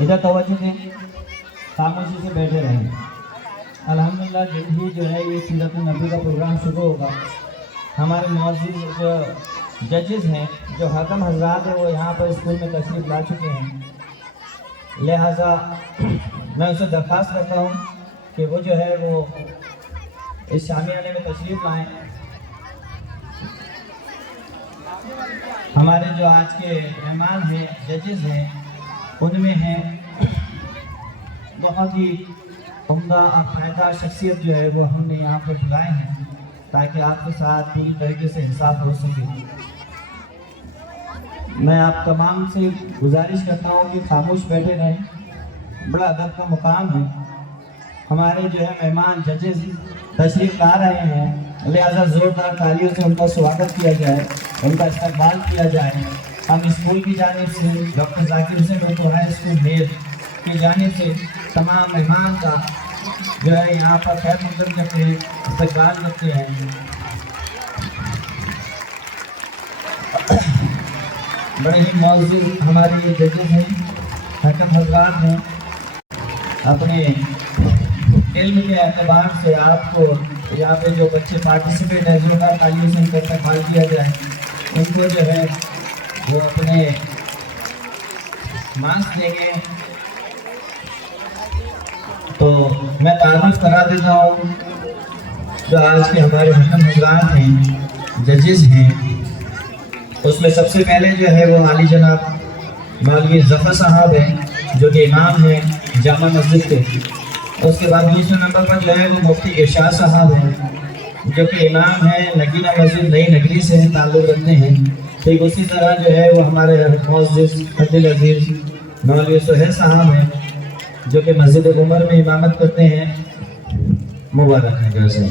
ادھر توجہ دیں، خاموشی سے بیٹھے رہیں۔ الحمدللہ جلد ہی جو ہے یہ سیرت النبی کا پروگرام شروع ہوگا۔ ہمارے معزز جو ججز ہیں، جو حکم حضرات ہیں، وہ یہاں پر اسکول میں تشریف لا چکے ہیں، لہٰذا میں اسے درخواست کرتا ہوں کہ وہ جو ہے وہ اس شامیانے میں تشریف لائیں۔ ہمارے جو آج کے مہمان ہیں، ججز ہیں، ان میں ہیں بہت ہی عمدہ اور پائیدار شخصیت جو ہے وہ ہم نے یہاں پہ بلائے ہیں تاکہ آپ کے ساتھ پوری طریقے سے انصاف ہو سکے۔ میں آپ تمام سے گزارش کرتا ہوں کہ خاموش بیٹھے رہیں، بڑا ادب کا مقام ہے۔ ہمارے جو ہے مہمان ججز تشریف لا رہے ہیں، لہذا زوردار تالیوں سے ان کا سواگت کیا جائے، ان کا استقبال کیا جائے۔ ہم اسکول کی جانب سے ڈاکٹر ذاکر حسین اردو ہائی اسکول میل کی جانب سے تمام مہمان کا جو ہے یہاں پر خیر مقدم کرتے ہیں، استقبال کرتے ہیں۔ بڑے ہی معزز ہمارے یہ ججز ہیں، حکم حضرات ہیں، اپنے علم کے اعتبار سے آپ کو یہاں پہ جو بچے پارٹیسپیٹ ہے، زوردار تالیوں سے ان کا استقبال کیا جائے۔ ان کو جو ہے وہ اپنے ماسک دیں گے، تو میں تعارف کرا دیتا ہوں جو آج کے ہمارے حکم حضرات ہیں، ججز ہیں۔ اس میں سب سے پہلے جو ہے وہ عالی جناب مولوی ظفر صاحب ہیں، جو کہ امام ہیں جامع مسجد کے۔ اس کے بعد دوسرے نمبر پر جو ہے وہ مفتی ارشاد صاحب ہیں، جو کہ امام ہیں نگینہ مسجد نئی نگری سے تعلق رکھتے ہیں۔ ٹھیک اسی طرح جو ہے وہ ہمارے معزز عبدالعزیز مولوی سہیل صاحب ہیں، جو کہ مسجد عمر میں امامت کرتے ہیں، مبارک ہے گھر سے۔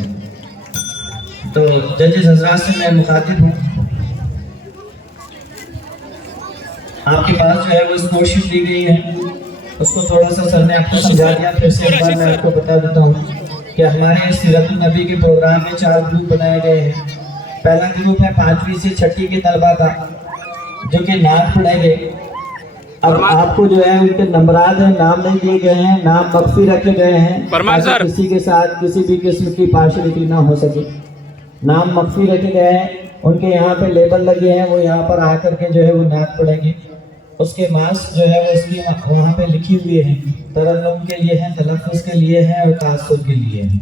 تو ججز حضرات سے میں مخاطب ہوں، آپ کے پاس جو ہے وہ اسپورٹ شیٹ دی گئی ہے، اس کو تھوڑا سا سر نے آپ کو سمجھا دیا، پھر سے ایک بار میں آپ کو بتا دیتا ہوں کہ ہمارے سیرت النبی کے پروگرام میں 4 گروپ بنائے گئے ہیں۔ پہلا گروپ ہے 5ویں سے 6ٹھی کے طلبہ کا، جو کہ نعت پڑھیں گے۔ اب آپ کو جو ہے ان کے نمبرات ہیں، نام نہیں دیے گئے ہیں، نام مخفی رکھے گئے ہیں تاکہ کسی کے ساتھ کسی بھی قسم کی پارشلٹی نہ ہو سکے۔ نام مخفی رکھے گئے ہیں، ان کے یہاں پہ لیبل لگے ہیں، وہ یہاں پر آ کر کے جو ہے وہ نعت پڑھیں گے۔ اس کے ماسک جو ہے وہ اس کی وہاں پہ لکھی ہوئی ہیں، ترنم کے لیے ہیں، تلفظ کے لیے ہیں اور تاثر کے لیے ہیں۔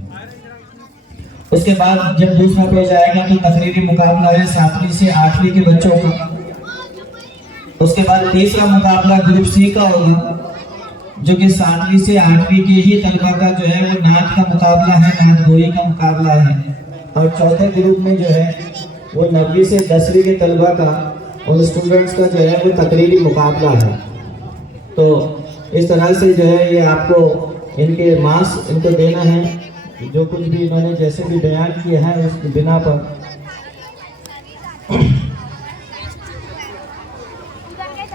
اس کے بعد جب دوسرا پیج آئے گا تو تقریری مقابلہ ہے 7ویں سے 8ویں کے بچوں کا۔ اس کے بعد تیسرا مقابلہ گروپ سی کا ہوگا، جو کہ 7ویں سے 8ویں کے ہی طلبہ کا جو ہے وہ نعت کا مقابلہ ہے، نعت گوئی کا مقابلہ ہے۔ اور چوتھے گروپ میں جو ہے وہ 9ویں سے 10ویں کے طلبہ کا، ان اسٹوڈنٹس کا جو ہے وہ تقریری مقابلہ ہے۔ تو اس طرح سے جو ہے یہ آپ کو ان کے ماسک ان کو دینا ہے، جو کچھ بھی انہوں نے جیسے بھی بیان کیا ہے اس کی بنا پر۔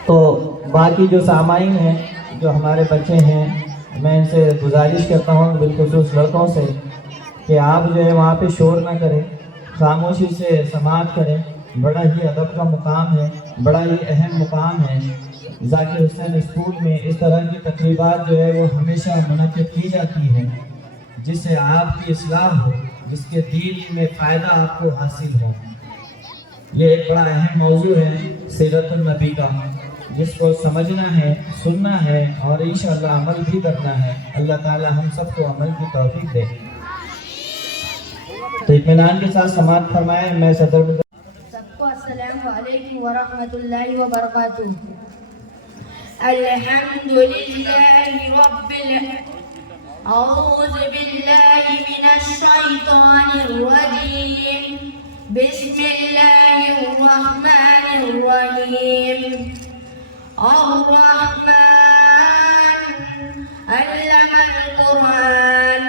تو باقی جو سامعین ہیں، جو ہمارے بچے ہیں، میں ان سے گزارش کرتا ہوں بالخصوص لڑکوں سے کہ آپ جو ہے وہاں پہ شور نہ کریں، خاموشی سے سماعت کریں۔ بڑا ہی ادب کا مقام ہے، بڑا ہی اہم مقام ہے۔ ذاکر حسین اسکول میں اس طرح کی تقریبات جو ہے وہ ہمیشہ منعقد کی جاتی ہیں، جس سے آپ کی اصلاح ہو، جس کے دین میں فائدہ آپ کو حاصل ہو۔ یہ ایک بڑا اہم موضوع ہے سیرت النبی کا، جس کو سمجھنا ہے، سننا ہے اور انشاءاللہ عمل بھی کرنا ہے۔ اللہ تعالی ہم سب کو عمل کی توفیق دے۔ تو اطمینان کے ساتھ سماعت فرمائیں۔ میں صدر سب کو السلام علیکم ورحمۃ اللہ وبرکاتہ۔ الحمدللہ رب اعوذ باللہ من الشیطان الرجیم، بسم اللہ الرحمن الرحیم۔ الرحمن علم القرآن،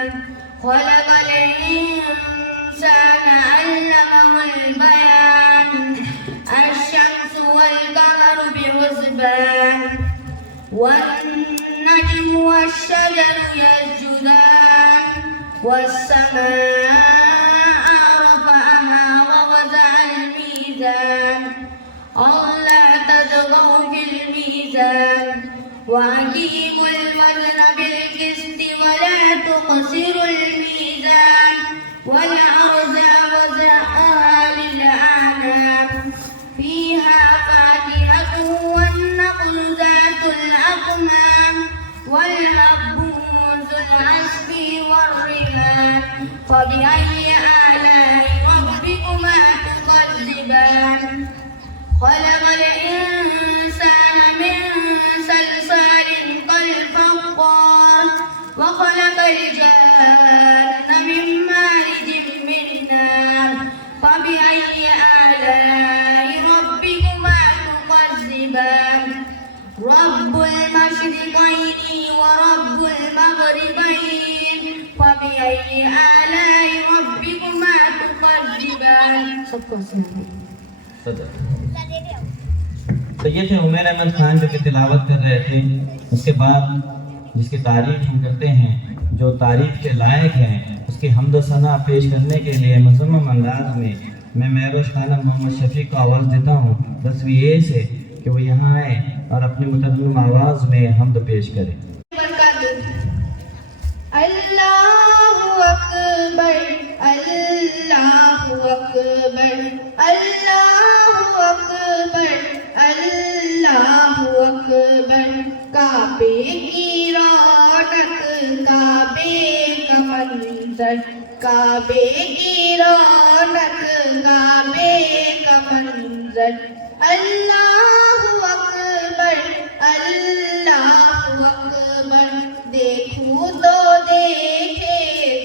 خلق الإنسان علمه البيان، الشمس والقمر بحسبان، والنجم والشجر يسجدان، والسماء رفعها ووضع الميزان، ألا تطغوا في الميزان، وأقيموا الوزن بالقسط ولا تخسروا الميزان والأرض وزعها للأعنام فيها فاكهة والنخل ذات الأكمام والهب ذو العصف والرمان فبأي آلاء ربكما تكذبان خلق الإنسان من صلصال كالفخار وخلق الجان من مارج من نار فبأي آلاء ربكما تكذبان رب المشرقين ورب المغربين فبأي آلاء ربكما تكذبان تو یہ تھے عمیر احمد خان جو کہ تلاوت کر رہے تھے. اس کے بعد جس کی تعریف ہم کرتے ہیں، جو تعریف کے لائق ہیں، اس کی حمد و ثنا پیش کرنے کے لیے مصمم انداز میں مہروش خانہ محمد شفیق کو آواز دیتا ہوں. 10ویں اے سے کہ وہ یہاں آئے اور اپنی مترنم آواز میں حمد پیش کرے. اللہ اکبر اللہ اکبر اللہ اکبر اللہ اکبر کعبے کی رونق کعبے کا منظر کعبے کی رونق کعبے کا منظر اللہ اکبر اللہ اکبر دیکھوں تو دیکھے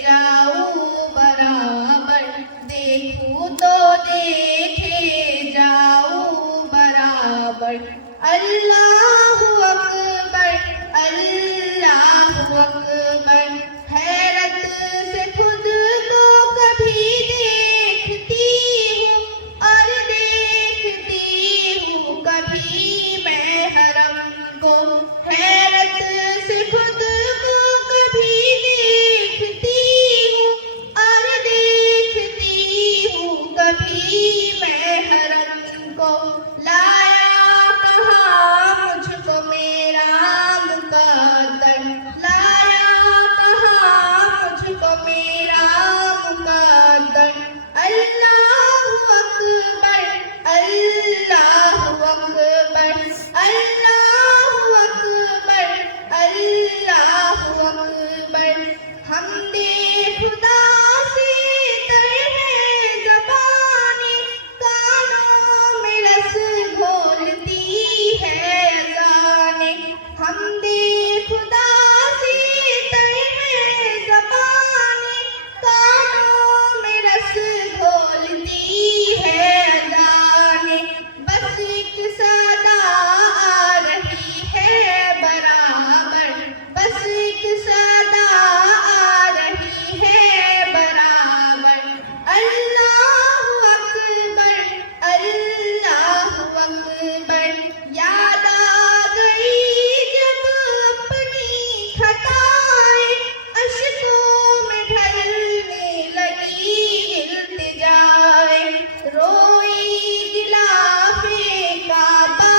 جاؤں برابر دیکھوں تو دیکھے جاؤں برابر اللہ اکبر اللہ اکبر حیرت سے خود کو کبھی دیکھتی ہوں اور دیکھتی ہوں کبھی میں حرم کو حیرت سے خود کو کبھی دیکھتی ہوں اور دیکھتی ہوں کبھی میں حرم کو لایا کہاں مجھ کو میرا مقدر لایا کہاں مجھ کو میرا مقدر اللہ اکبر اللہ اکبر اللہ اکبر اللہ اکبر حمدِ خدا سے تر ہے زبانیں کانوں میں رس گھولتی ہے اذانیں حمدِ خدا سے تر ہے زبانیں کانوں میں رس گھولتی ہے اذانیں بس ایک صدا آ رہی ہے برابر بس ایک صدا آ رہی ہے برابر اللہ اکبر اللہ اکبر یاد آ گئی جب اپنی خطائیں اشکوں میں ڈھلنے لگی التجائیں روئی غلافِ کعبہ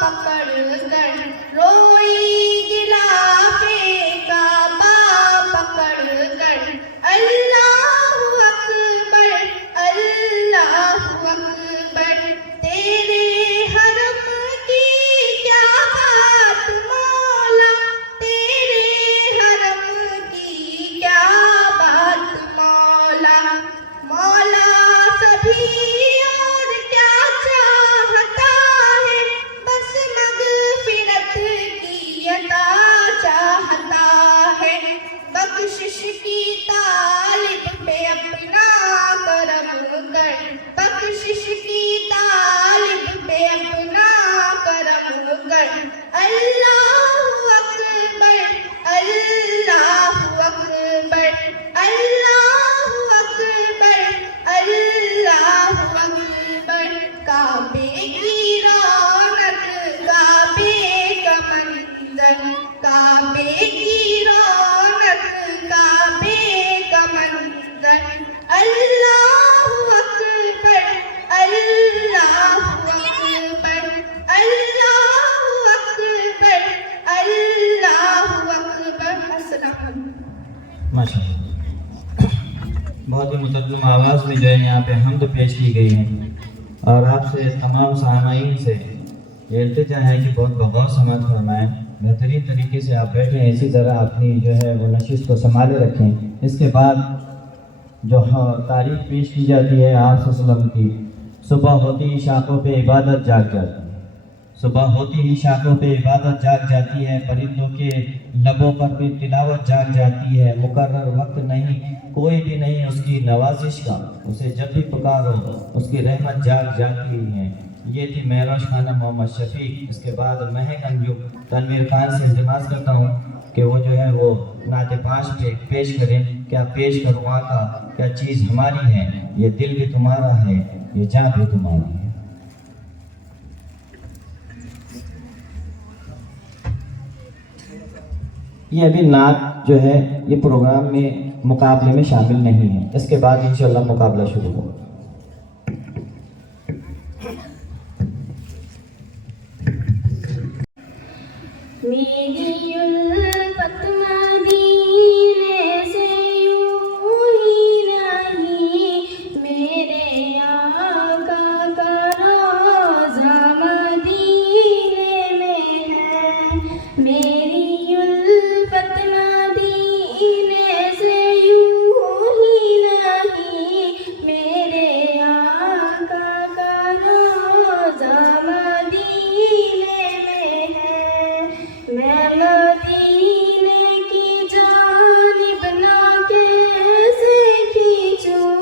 پکڑ کر روئی غلافِ کعبہ پکڑ کر اللہ اکبر اللہ اکبر تیرے حرم کی کیا بات مولا تیرے حرم کی کیا بات مولا مولا سبھی اور کیا چاہتا ہے بس مغفرت کی عطا چاہتا ہے بخشش کی طالب پہ اپنا کرم کر بخشش کی طالب پہ اپنا کرم کر اللہ اکبر اللہ اکبر اللہ اکبر اللہ اکبر کعبے کی رونق کعبے کا منظر کعبے کی رونق کعبے کا منظر اللہ اکبر اللہ اکبر اللہ اکبر اللہ ماشاء اللہ بہت ہی مترجم آواز میں جو ہے یہاں پہ حمد پیش کی گئی ہے، اور آپ سے تمام سامعین سے یہ التجا ہے کہ بہت بغور سماعت فرمائیں، بہترین طریقے سے آپ بیٹھیں، اسی طرح اپنی جو ہے وہ نشست کو سنبھالے رکھیں۔ اس کے بعد جو تعریف پیش کی جاتی ہے آپ صلی اللہ علیہ وسلم کی، صبح ہوتی ہی شاخوں پہ عبادت جاگ جاتی ہے، صبح ہوتی ہی شاخوں پہ عبادت جاگ جاتی ہے، پرندوں کے لبوں پر بھی تلاوت جاگ جاتی ہے، مقرر وقت نہیں کوئی بھی نہیں اس کی نوازش کا، اسے جب بھی پکارو اس کی رحمت جاگ جاتی ہے۔ یہ تھی مہروش خانم محمد شفیق۔ اس کے بعد مہک انجم تنویر خان سے التماس کرتا ہوں کہ وہ جو ہے وہ نعت پاش پہ پیش کریں۔ کیا پیش کروں آقا، کیا چیز ہماری ہے، یہ دل بھی تمہارا ہے، یہ جان بھی تمہاری ہے۔ یہ ابھی نعت جو ہے یہ پروگرام میں مقابلے میں شامل نہیں ہے، اس کے بعد انشاءاللہ مقابلہ شروع ہوگا۔ میری الفت مدینے سے یوں ہی نہیں، میرے آقا کا روضہ مدینے میں ہے۔ میری الفت مدینے سے یوں ہی نہیں، میرے آقا کا روضہ مدینے میں ہے۔ میں مدینے کی جانب نہ کیسے کھینچوں،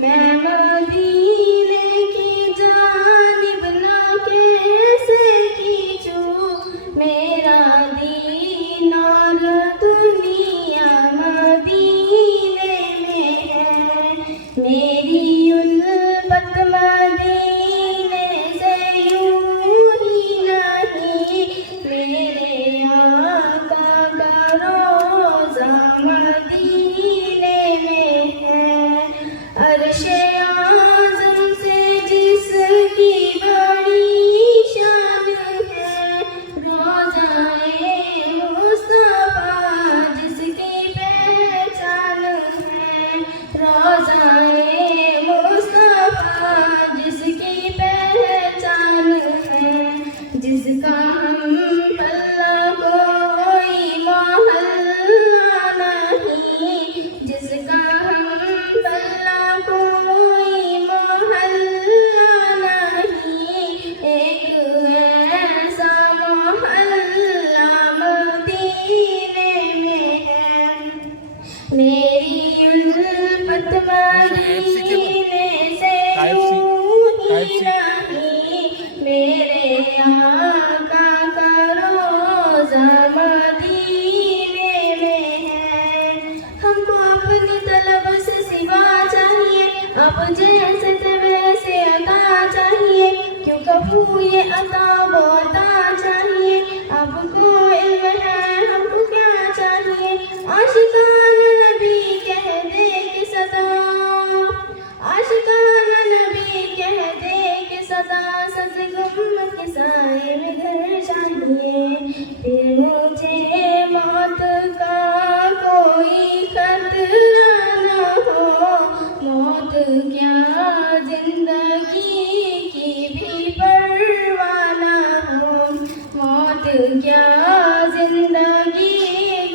میں مدینے کی جانب نہ کیسے کھینچوں، میرا دینار دنیا مدینے میں ہے۔ میری الفت مدینے سے یوں ہی نہیں، میرے آقا کا روضہ مدینے میں ہے۔ عرش اعظم سے جس کی بڑی شان ہے، روضہ مصطفیٰ جس کی پہچان ہے، روضہ مصطفیٰ جس کی پہچان ہے، جس کا ہم پلہ کوئی محلہ نہیں، جس کا ہم پلہ کوئی محلہ نہیں، ایک ایسا محلہ مدینے میں ہے۔ میری الفت مدینے سے یوں ہی نہیں، میرے آقا کا روضہ مدینے میں ہے۔ ہم کو اپنی طلب سے سوا چاہیے، اب جیسے تھے ویسے عطا چاہیے، کیوں کبھو یہ عطا وہ عطا چاہیے، اب کو علم ہے ہم کو کیا چاہیے۔ عاشقان نبی کہہ دے کہ صدا، عاشقان نبی کہہ دے کہ صدا، سز غم کے سائے میں گھر چاہیے، پھر مجھے موت کا کوئی خطرہ نہ ہو، موت کیا زندگی کی بھی پرواہ نہ ہو، موت کیا زندگی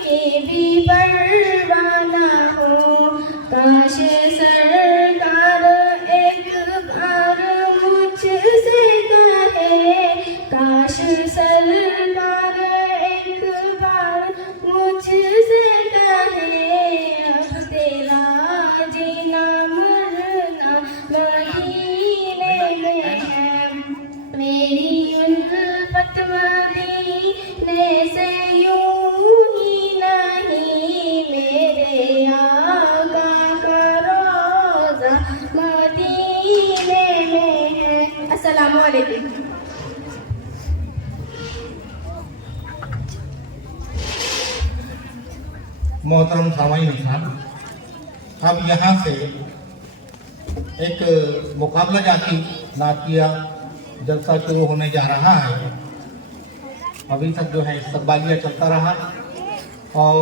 کی بھی پرواہ نہ ہو۔ کاش سرکار ایک بار مجھ سے کہے، کاش سرکار ایک بار مجھ سے کہے، اب تیرا جینا مرنا مدینے میں ہے۔ میری الفت مدینے سے یوں ہی نہیں، میرے آقا کا روضہ مدینے میں ہے۔ السلام علیکم۔ محترم سامعین اکرام، اب یہاں سے ایک مقابلہ جاتی نعتیہ جلسہ شروع ہونے جا رہا ہے۔ ابھی تک جو ہے استقبالیہ چلتا رہا، اور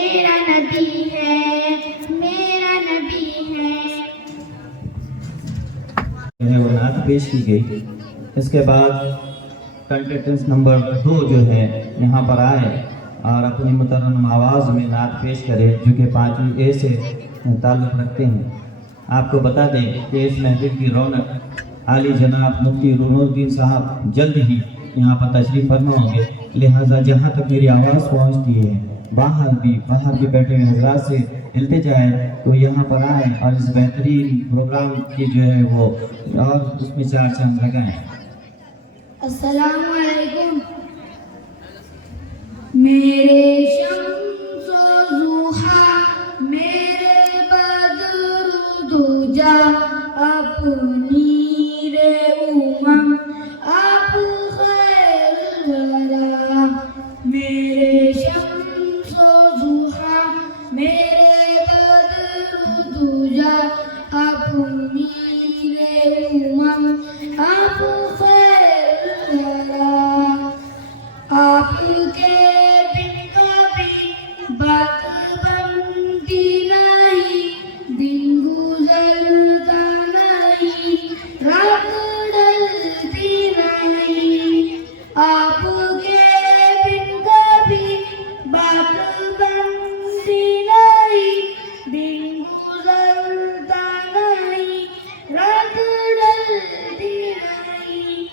میرا نبی ہے، میرا نبی ہے۔ وہ نعت پیش کی گئی۔ اس کے بعد کنٹیسٹنٹ نمبر 2 جو ہے یہاں پر آئے اور اپنی مترنم آواز میں نعت پیش کرے جو کہ 5ویں اے سے تعلق رکھتے ہیں۔ آپ کو بتا دیں کہ اس محفل کی رونق عالی جناب مفتی رونق الدین صاحب جلد ہی یہاں پر تشریف فرما ہوں گے، لہٰذا جہاں تک میری آواز پہنچتی ہے باہر بھی بیٹھے ہوئے حضرات سے التجا ہے تو یہاں پر آئیں اور اس بہترین پروگرام کی جو ہے وہ اور اس میں 4 چاند لگائیں۔ السلام علیکم۔ میرے شمس و ضحیٰ، میرے بدر دجا، اپنی رے امم آپ خیر الورا۔ میرے شمس و ضحیٰ، میرے بدر دجا، اپنی رے امم آپ خیر الورا۔ آپ کے بن کبھی بات بنتی نہیں، دن گزرتا نہیں، رات ڈلتی نہیں۔ آپ کے بن کبھی بات بنتی نہیں، دن گزرتا نہیں، رات ڈلتی نہیں۔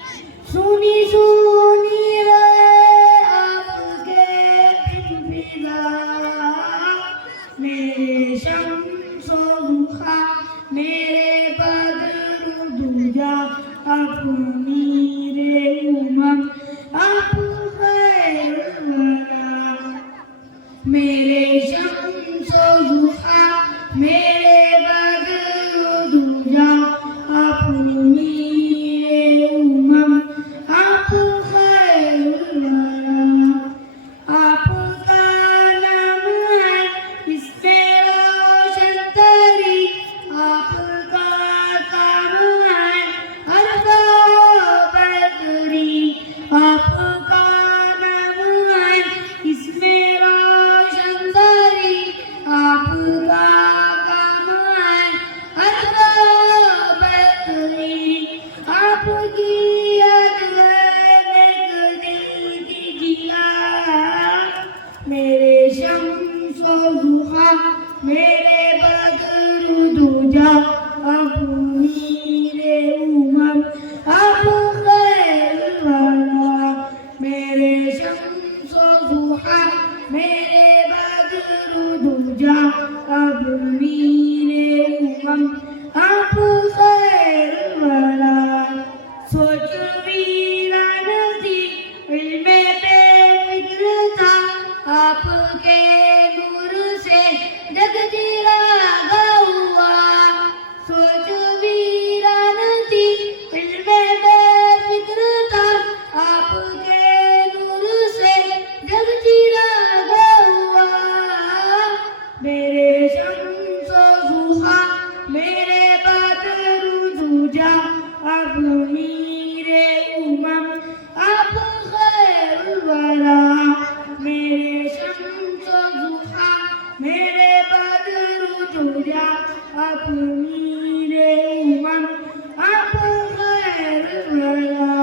سنی سنی رہے آپ کے بن فضا، میرے شمس و ضحیٰ، میرے بدر دجا، اپنی رے امم آپ خیر الورا۔ میرے شمس و ضحیٰ، میرے بدر دجا، اپنی رے امم آپ خیر الورا۔ آپ کا نام ہے اس میں روشن تری، آپ کا کام ہے عرفہ و بدری۔ آپ کا نام ہے اس میں روشن تری، آپ کا کام ہے عرفہ و بدری۔ آپ کی یاد ہے نیک دل کی جیا، میرے شمس و ضحیٰ، میرے بدر دجا، اپنی رے امم آپ خیر الورا۔ میرے شمس و ضحیٰ، میرے بدر دجا، اپنی رے امم آپ خیر الورا۔ سوچ ویران تھی، علم بے فکر تھا، آپ کے نور سے جگ چراغا ہوا۔ سوچ ویران تھی، علم بے فکر تھا، آپ کے نور سے جگ چراغا ہوا۔ میرے شمس و ضحیٰ، میرے بدر دجا، اپنی رے امم آپ خیر الورا۔ میرے شمس و ضحیٰ، میرے بدر دجا، اپنی رے امم آپ خیر الورا۔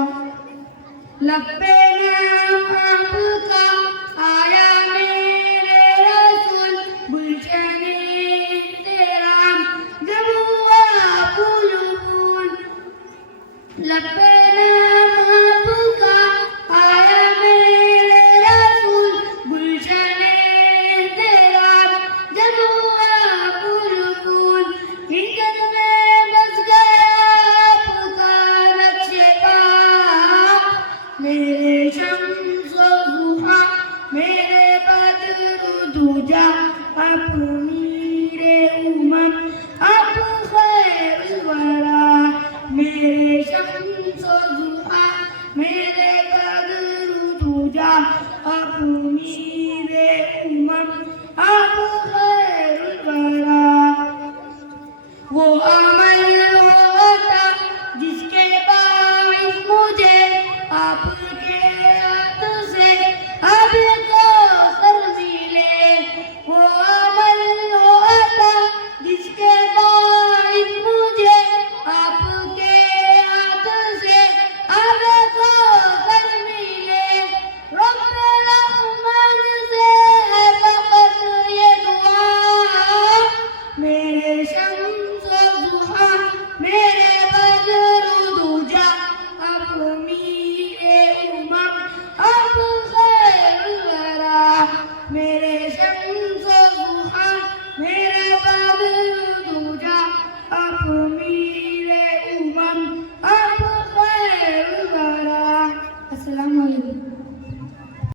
لب پہ نام آپ کا آیا میرے رسول، گلشن احترام جب ہوا پھول پھول۔ لب پہ نام آپ کا آیا میرے رسول، گلشن احترام جب ہوا پھول پھول۔ ہجرت میں بس گیا آپ کا نقش پا، میرے شمس و ضحیٰ، میرے بدر دجا، اپنی رے امم